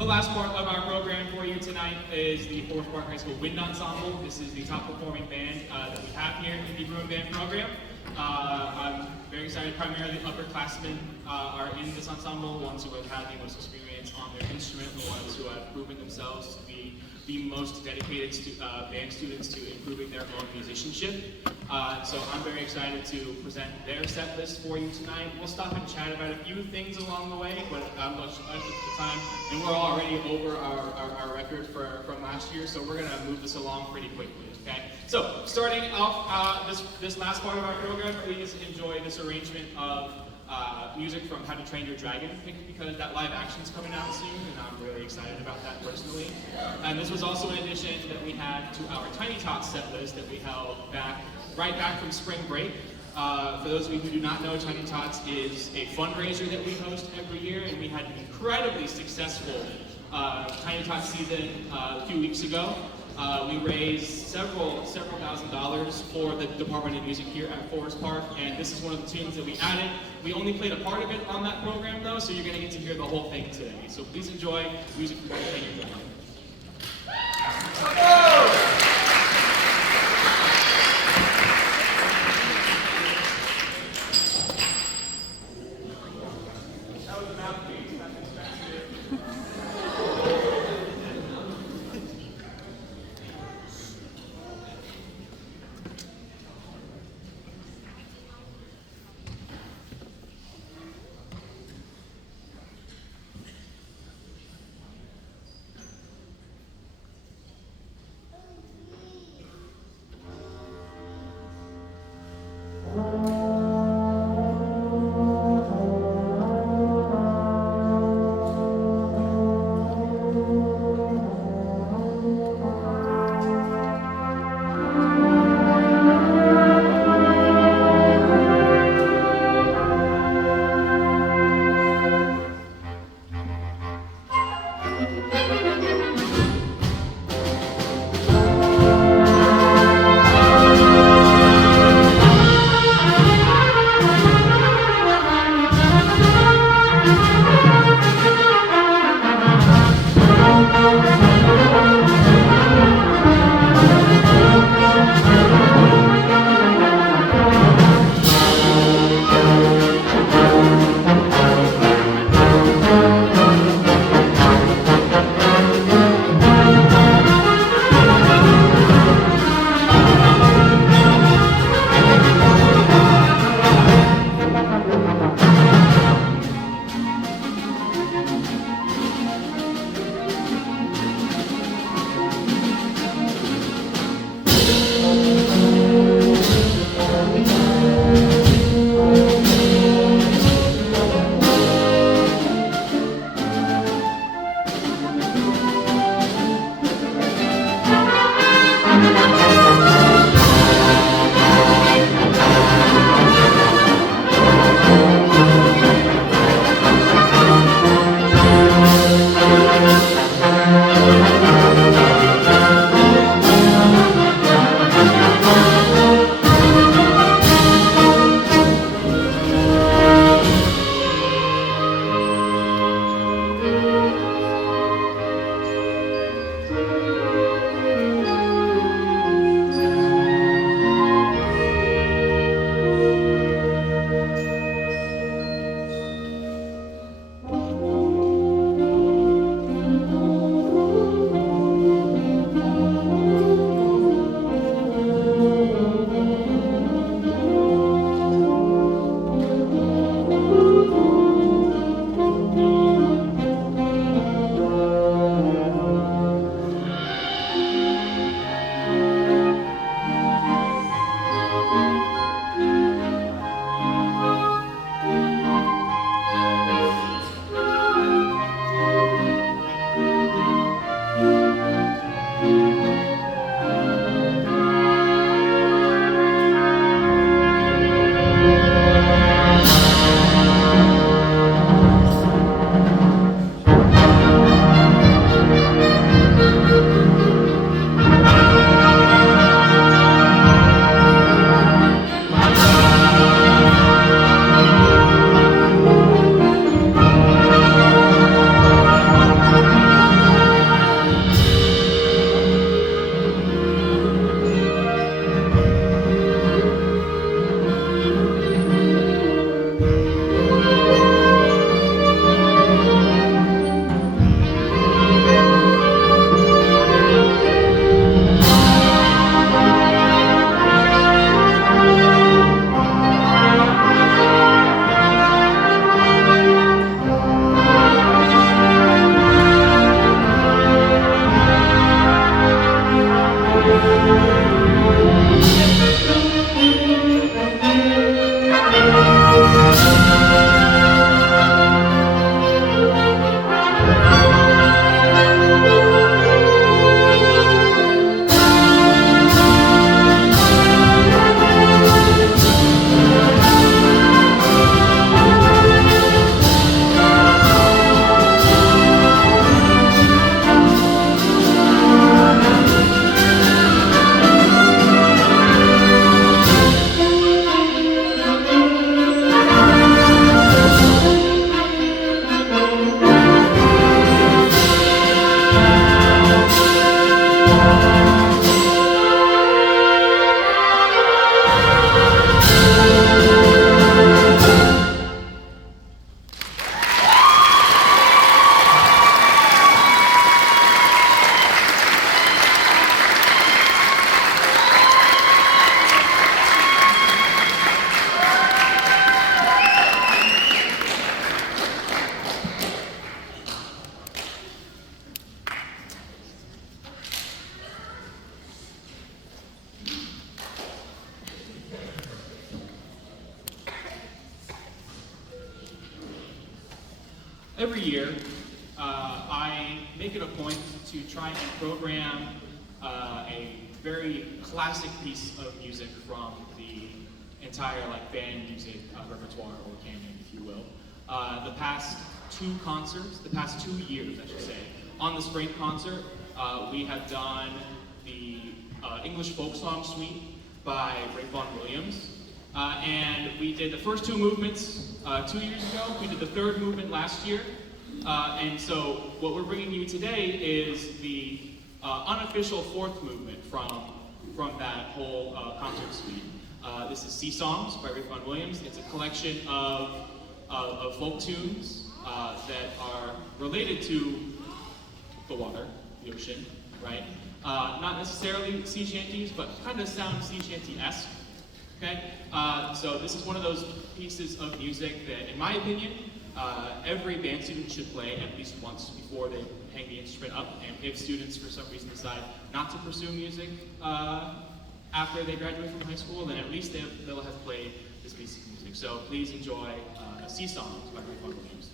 The last part of our program for you tonight is the Forest Park High School Wind Ensemble. This is the top performing band that we have here in the Bruin Band program. I'm very excited. Primarily upperclassmen are in this ensemble, ones who have had the most experience on their instrument, the ones who have proven themselves to be the most dedicated band students to improving their own musicianship. So I'm very excited to present their set list for you tonight. We'll stop and chat about a few things along the way, but I'm much of the time, and we're already over our record from last year, so we're going to move this along pretty quickly. Okay. So starting off this last part of our program, please enjoy this arrangement of music from How to Train Your Dragon, because that live action's coming out soon, and I'm really excited about that personally. And this was also an addition that we had to our Tiny Tots set list that we held right back from spring break. For those of you who do not know, Tiny Tots is a fundraiser that we host every year, and we had an incredibly successful Tiny Tots season a few weeks ago. We raised several $1,000s for the Department of Music here at Forest Park, and this is one of the tunes that we added. We only played a part of it on that program though, so you're going to get to hear the whole thing today. So please enjoy music from How to Train Your Dragon. every year, I make it a point to try and program a very classic piece of music from the entire band music repertoire or canon, if you will. The past two years, I should say, on the spring concert, we have done the English folk song suite by Rick Vaughan Williams. And we did the first two movements 2 years ago. We did the third movement last year. And so what we're bringing you today is the unofficial fourth movement from that whole concert suite. This is Sea Songs by Rick Vaughan Williams. It's a collection of folk tunes that are related to the water, the ocean, right? Not necessarily sea shanties, but kind of sound sea shanty-esque. Okay? So this is one of those pieces of music that, in my opinion, every band student should play at least once before they hang the instrument up. And if students, for some reason, decide not to pursue music after they graduate from high school, then at least they'll have played this piece of music. So please enjoy Sea Songs by Rick Vaughan Williams.